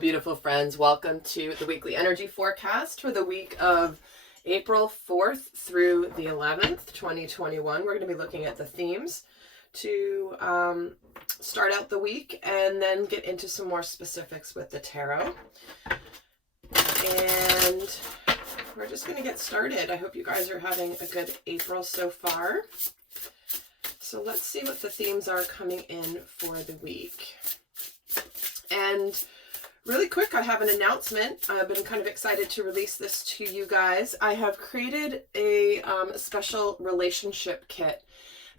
beautiful friends. Welcome to the weekly energy forecast for the week of April 4th through the 11th, 2021. We're going to be looking at the themes to start out the week and then get into some more specifics with the tarot. And we're just going to get started. I hope you guys are having a good April so far. So let's see what the themes are coming in for the week. And really quick, I have an announcement. I've been kind of excited to release this to you guys. I have created a special relationship kit.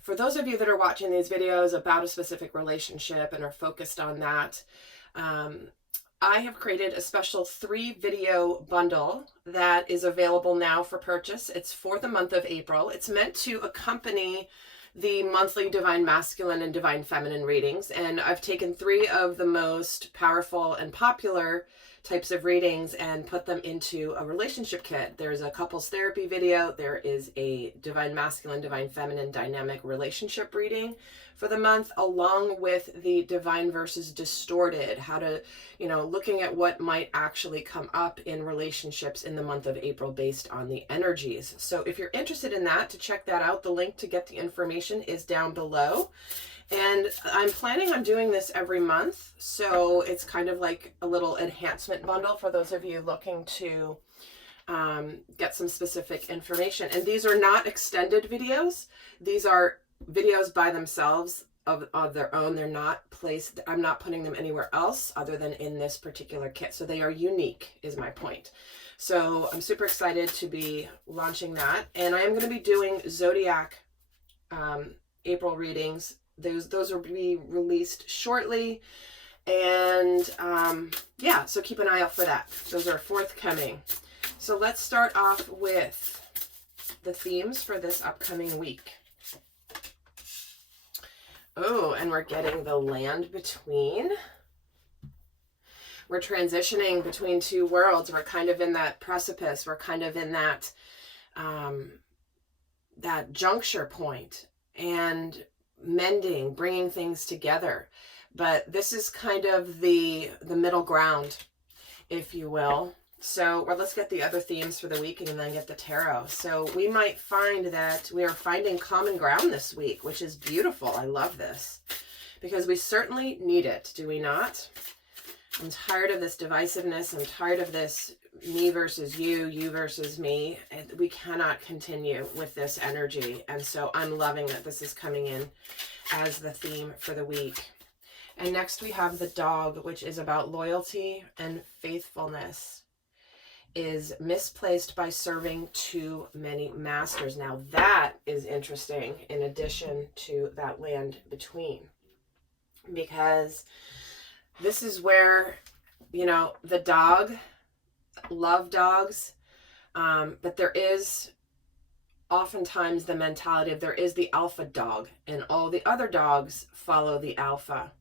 For those of you that are watching these videos about a specific relationship and are focused on that, I have created a special 3-video bundle that is available now for purchase. It's for the month of April. It's meant to accompany the monthly Divine Masculine and Divine Feminine readings. And I've taken 3 of the most powerful and popular types of readings and put them into a relationship kit. There's a couples therapy video. There is a Divine Masculine, Divine Feminine dynamic relationship reading for the month, along with the Divine versus Distorted, how to, looking at what might actually come up in relationships in the month of April based on the energies. So if you're interested in that, to check that out, the link to get the information is down below. And I'm planning on doing this every month. So it's kind of like a little enhancement bundle for those of you looking to get some specific information. And these are not extended videos. These are videos by themselves of their own. They're not placed, I'm not putting them anywhere else other than in this particular kit. So they are unique is my point. So I'm super excited to be launching that. And I am going to be doing Zodiac April readings. Those will be released shortly. And yeah, so keep an eye out for that. Those are forthcoming. So let's start off with the themes for this upcoming week. Oh, and we're getting the land between. We're transitioning between 2 worlds. We're kind of in that precipice. We're kind of in that that juncture point and mending, bringing things together. But this is kind of the middle ground, if you will. So let's get the other themes for the week and then get the tarot. So we might find that we are finding common ground this week, which is beautiful. I love this because we certainly need it, do we not? I'm tired of this divisiveness. I'm tired of this me versus you, you versus me. And we cannot continue with this energy. And so I'm loving that this is coming in as the theme for the week. And next we have the dog, which is about loyalty and faithfulness. Is misplaced by serving too many masters. Now that is interesting in addition to that land between, because this is where, the dog, love dogs, but there is oftentimes the mentality of there is the alpha dog and all the other dogs follow the alpha.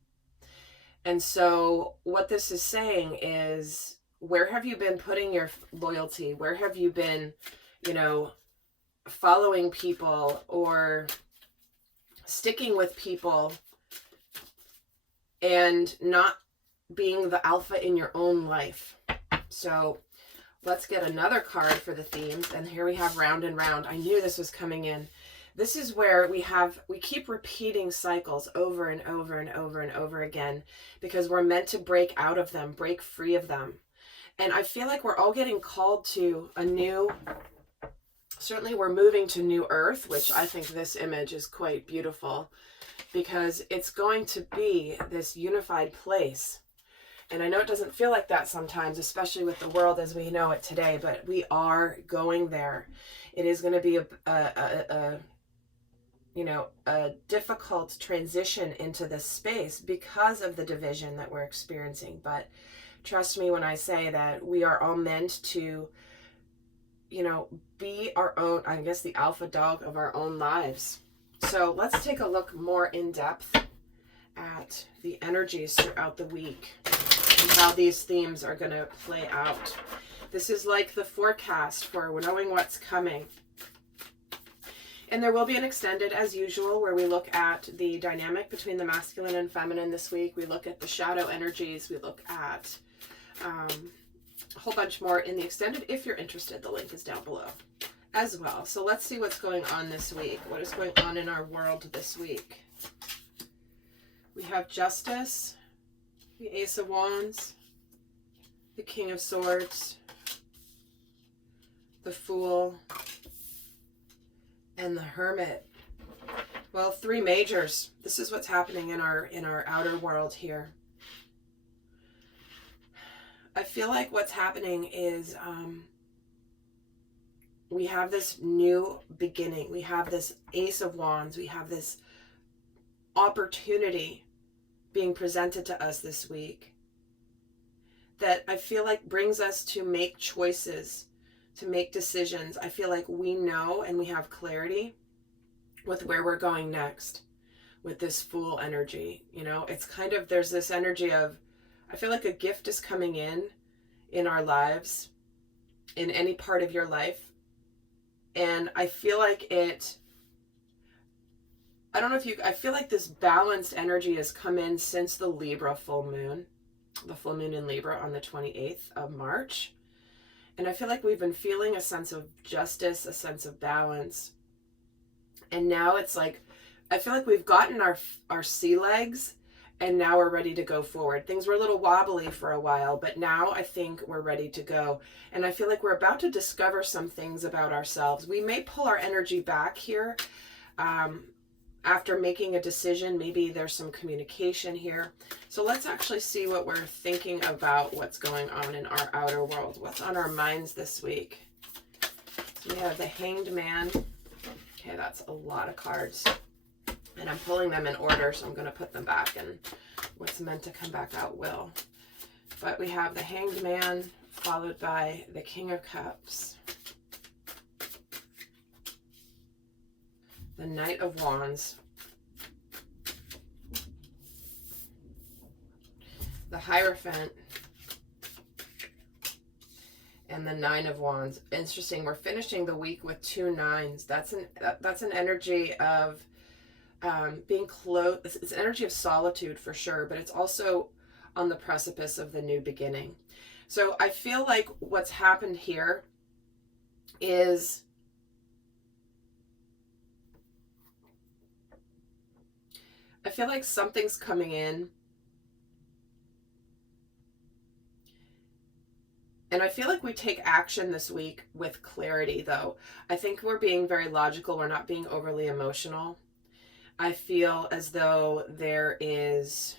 And so what this is saying is, where have you been putting your loyalty? Where have you been, following people or sticking with people and not being the alpha in your own life? So let's get another card for the themes. And here we have round and round. I knew this was coming in. This is where we keep repeating cycles over and over and over and over again because we're meant to break out of them, break free of them. And I feel like we're all getting called to a new, certainly we're moving to new earth, which I think this image is quite beautiful because it's going to be this unified place. And I know it doesn't feel like that sometimes, especially with the world as we know it today, but we are going there. It is going to be a difficult transition into this space because of the division that we're experiencing. But trust me when I say that we are all meant to, be our own, I guess, the alpha dog of our own lives. So let's take a look more in depth at the energies throughout the week and how these themes are going to play out. This is like the forecast for knowing what's coming. And there will be an extended, as usual, where we look at the dynamic between the masculine and feminine this week. We look at the shadow energies. We look at a whole bunch more in the extended. If you're interested, the link is down below as well. So let's see what's going on this week. What is going on in our world this week? We have Justice, the Ace of Wands, the King of Swords, the Fool, and the Hermit. Well, 3 majors. This is what's happening in our outer world here. I feel like what's happening is we have this new beginning. We have this Ace of Wands. We have this opportunity being presented to us this week that I feel like brings us to make choices, to make decisions. I feel like we know and we have clarity with where we're going next with this Fool energy. You know, it's kind of, there's this energy of, I feel like a gift is coming in our lives, in any part of your life. And I feel like I feel like this balanced energy has come in since the Libra full moon, the full moon in Libra on the 28th of March. And I feel like we've been feeling a sense of justice, a sense of balance. And now it's like, I feel like we've gotten our sea legs, and now we're ready to go forward. Things were a little wobbly for a while, but now I think we're ready to go. And I feel like we're about to discover some things about ourselves. We may pull our energy back here after making a decision. Maybe there's some communication here. So let's actually see what we're thinking about what's going on in our outer world. What's on our minds this week? So we have the Hanged Man. Okay, that's a lot of cards. And I'm pulling them in order, so I'm going to put them back, and what's meant to come back out will. But we have the Hanged Man, followed by the King of Cups, the Knight of Wands, the Hierophant, and the Nine of Wands. Interesting, we're finishing the week with 2 nines. That's an energy of being close. It's energy of solitude for sure, but it's also on the precipice of the new beginning. So I feel like what's happened here is I feel like something's coming in, and I feel like we take action this week with clarity, though. I think we're being very logical. We're not being overly emotional. I feel as though there is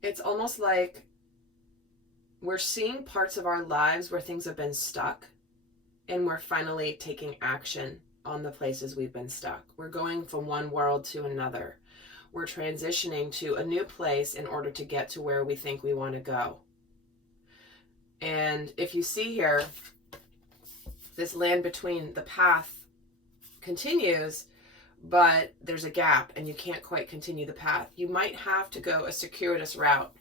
it's almost like we're seeing parts of our lives where things have been stuck, and we're finally taking action on the places we've been stuck. We're going from one world to another. We're transitioning to a new place in order to get to where we think we want to go. And if you see here, this land between, the path continues, but there's a gap and you can't quite continue the path. You might have to go a circuitous route,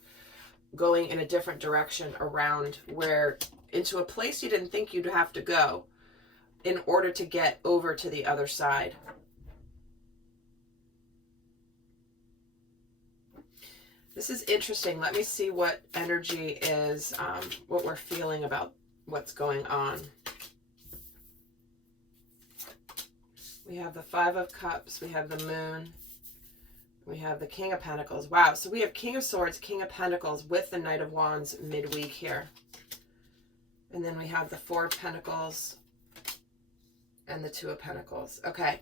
going in a different direction around into a place you didn't think you'd have to go in order to get over to the other side. This is interesting. Let me see what energy is, what we're feeling about what's going on. We have the 5 of Cups. We have the Moon. We have the King of Pentacles. Wow. So we have King of Swords, King of Pentacles with the Knight of Wands midweek here. And then we have the 4 of Pentacles and the 2 of Pentacles. Okay.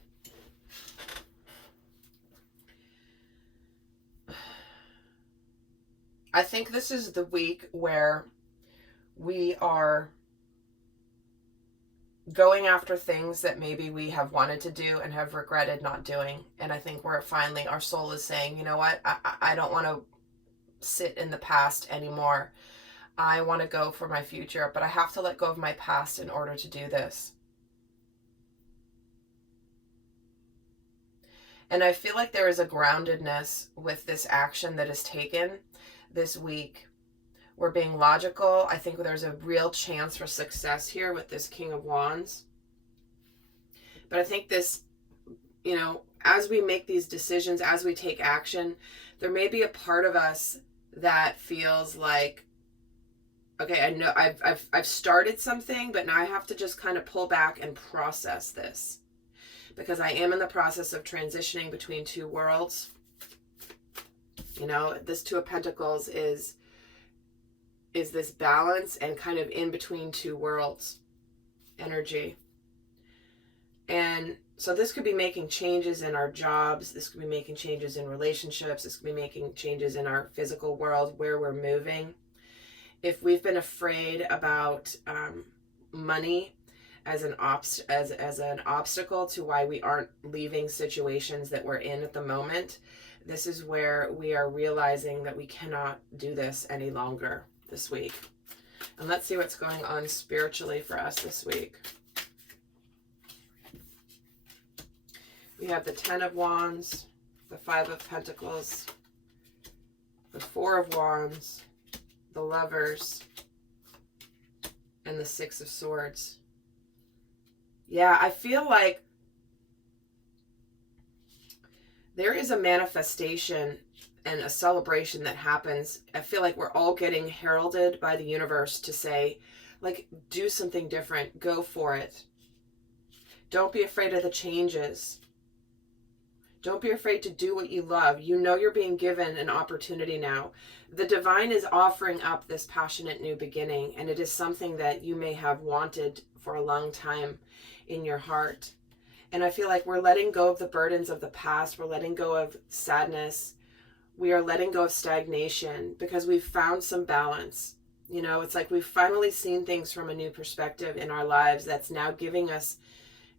I think this is the week where we are going after things that maybe we have wanted to do and have regretted not doing. And I think we're finally, our soul is saying, you know what, I don't want to sit in the past anymore. I want to go for my future, but I have to let go of my past in order to do this. And I feel like there is a groundedness with this action that is taken this week. We're being logical. I think there's a real chance for success here with this King of Wands. But I think this, you know, as we make these decisions, as we take action, there may be a part of us that feels like, okay, I know I've started something, but now I have to just kind of pull back and process this, because I am in the process of transitioning between two worlds. You know, this Two of Pentacles is this balance and kind of in between two worlds energy. And so this could be making changes in our jobs. This could be making changes in relationships. This could be making changes in our physical world where we're moving. If we've been afraid about money as an obstacle to why we aren't leaving situations that we're in at the moment, this is where we are realizing that we cannot do this any longer this week. And let's see what's going on spiritually for us this week. We have the Ten of Wands, the Five of Pentacles, the Four of Wands, the Lovers, and the Six of Swords. Yeah, I feel like there is a manifestation and a celebration that happens. I feel like we're all getting heralded by the universe to say, like, do something different. Go for it. Don't be afraid of the changes. Don't be afraid to do what you love. You know you're being given an opportunity now. The divine is offering up this passionate new beginning, and it is something that you may have wanted for a long time in your heart. And I feel like we're letting go of the burdens of the past. We're letting go of sadness. We are letting go of stagnation because we've found some balance. You know, it's like we've finally seen things from a new perspective in our lives that's now giving us,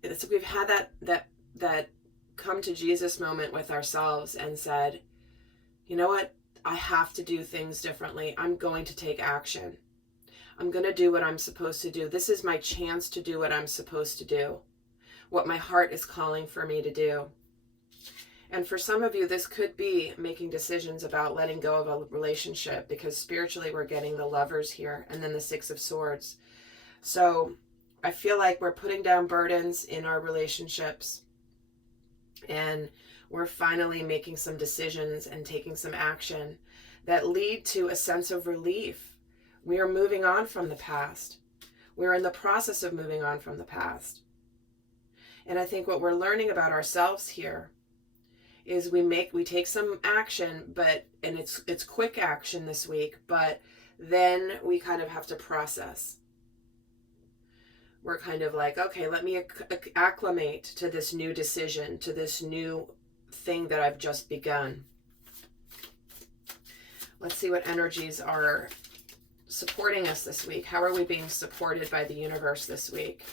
it's like we've had that come to Jesus moment with ourselves and said, you know what? I have to do things differently. I'm going to take action. I'm going to do what I'm supposed to do. This is my chance to do what I'm supposed to do, what my heart is calling for me to do. And for some of you, this could be making decisions about letting go of a relationship, because spiritually we're getting the Lovers here and then the Six of Swords. So I feel like we're putting down burdens in our relationships, and we're finally making some decisions and taking some action that lead to a sense of relief. We are moving on from the past. We're in the process of moving on from the past. And I think what we're learning about ourselves here is we take some action, and it's quick action this week, but then we kind of have to process. We're kind of like, okay, let me acclimate to this new decision, to this new thing that I've just begun. Let's see what energies are supporting us this week. How are we being supported by the universe this week?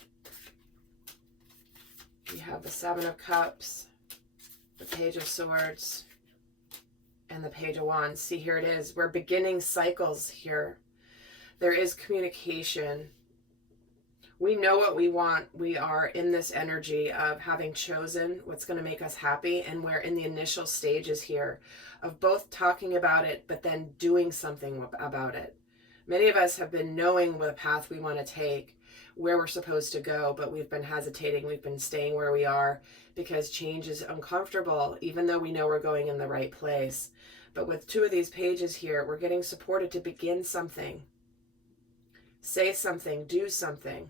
We have the Seven of Cups, the Page of Swords, and the Page of Wands. See, here it is. We're beginning cycles here. There is communication. We know what we want. We are in this energy of having chosen what's going to make us happy, and we're in the initial stages here of both talking about it but then doing something about it. Many of us have been knowing what path we want to take, where we're supposed to go, but we've been hesitating. We've been staying where we are because change is uncomfortable, even though we know we're going in the right place. But with two of these pages here, we're getting supported to begin something, say something, do something,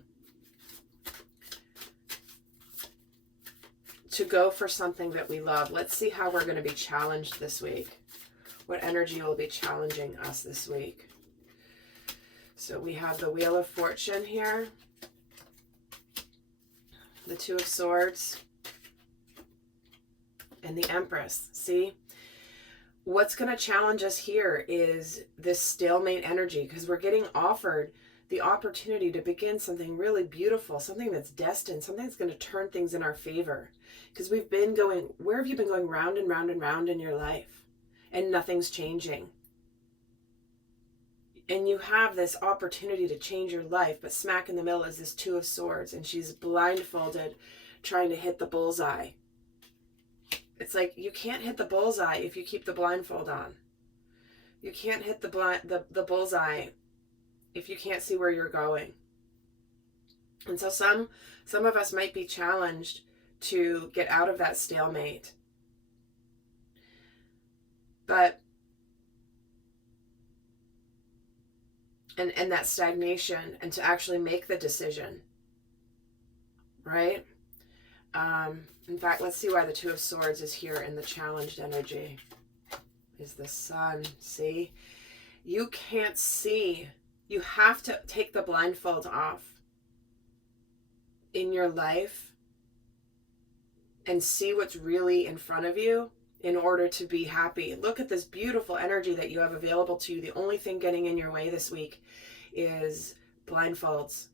to go for something that we love. Let's see how we're going to be challenged this week. What energy will be challenging us this week? So we have the Wheel of Fortune here, the Two of Swords, and the Empress. See, what's going to challenge us here is this stalemate energy, because we're getting offered the opportunity to begin something really beautiful, something that's destined, something that's going to turn things in our favor. Because we've been going, where have you been going round and round and round in your life? And nothing's changing. And you have this opportunity to change your life, but smack in the middle is this Two of Swords, and she's blindfolded trying to hit the bullseye. It's like, you can't hit the bullseye if you keep the blindfold on. You can't hit the bullseye if you can't see where you're going. And so some of us might be challenged to get out of that stalemate. But, and that stagnation, and to actually make the decision, right? In fact, let's see why the Two of Swords is here in the challenged energy. Is the Sun. See? You can't see. You have to take the blindfold off in your life and see what's really in front of you in order to be happy. Look at this beautiful energy that you have available to you. The only thing getting in your way this week is blindfolds.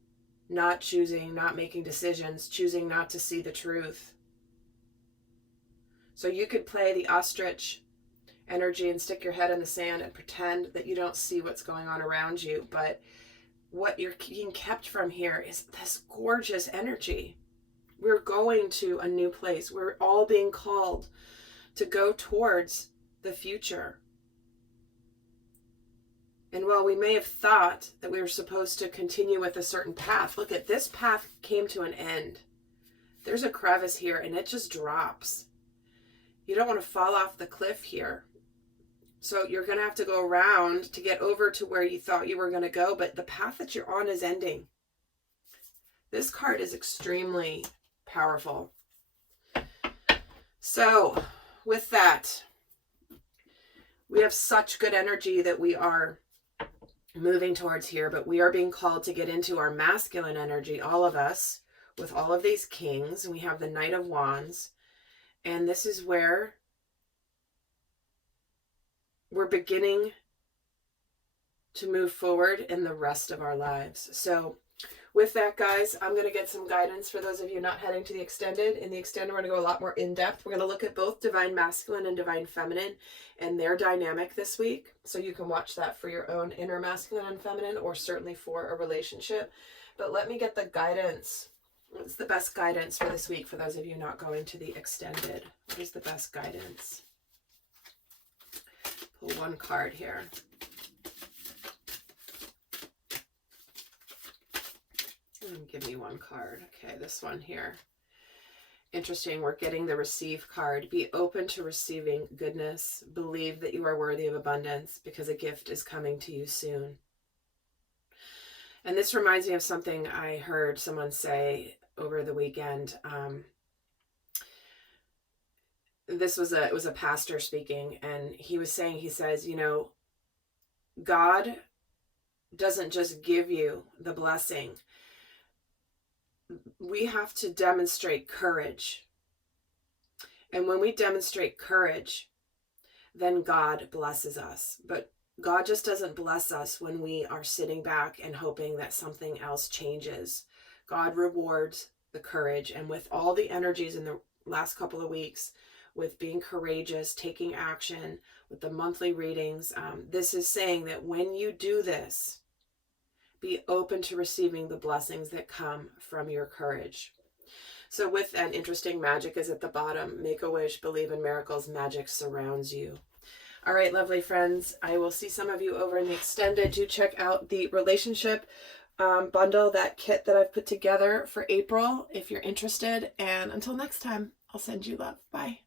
Not choosing, not making decisions, choosing not to see the truth. So you could play the ostrich energy and stick your head in the sand and pretend that you don't see what's going on around you. But what you're being kept from here is this gorgeous energy. We're going to a new place. We're all being called to go towards the future. And while we may have thought that we were supposed to continue with a certain path, look at this path came to an end. There's a crevice here and it just drops. You don't want to fall off the cliff here. So you're going to have to go around to get over to where you thought you were going to go, but the path that you're on is ending. This card is extremely powerful. So with that, we have such good energy that we are moving towards here, but we are being called to get into our masculine energy, all of us, with all of these kings. And we have the Knight of Wands. And this is where we're beginning to move forward in the rest of our lives. So with that, guys, I'm going to get some guidance for those of you not heading to the extended. In the extended, we're going to go a lot more in depth. We're going to look at both divine masculine and divine feminine and their dynamic this week. So you can watch that for your own inner masculine and feminine, or certainly for a relationship. But let me get the guidance. What's the best guidance for this week for those of you not going to the extended? What is the best guidance? Pull one card here. And give me one card. Okay, this one here. Interesting, we're getting the receive card. Be open to receiving goodness. Believe that you are worthy of abundance because a gift is coming to you soon. And this reminds me of something I heard someone say over the weekend. It was a pastor speaking, and he was saying, he says, you know, God doesn't just give you the blessing. We have to demonstrate courage. And when we demonstrate courage, then God blesses us. But God just doesn't bless us when we are sitting back and hoping that something else changes. God rewards the courage. And with all the energies in the last couple of weeks, with being courageous, taking action, with the monthly readings, this is saying that when you do this, be open to receiving the blessings that come from your courage. So with an interesting magic is at the bottom. Make a wish, believe in miracles, magic surrounds you. All right, lovely friends. I will see some of you over in the extended. Do check out the relationship bundle, that kit that I've put together for April if you're interested. And until next time, I'll send you love. Bye.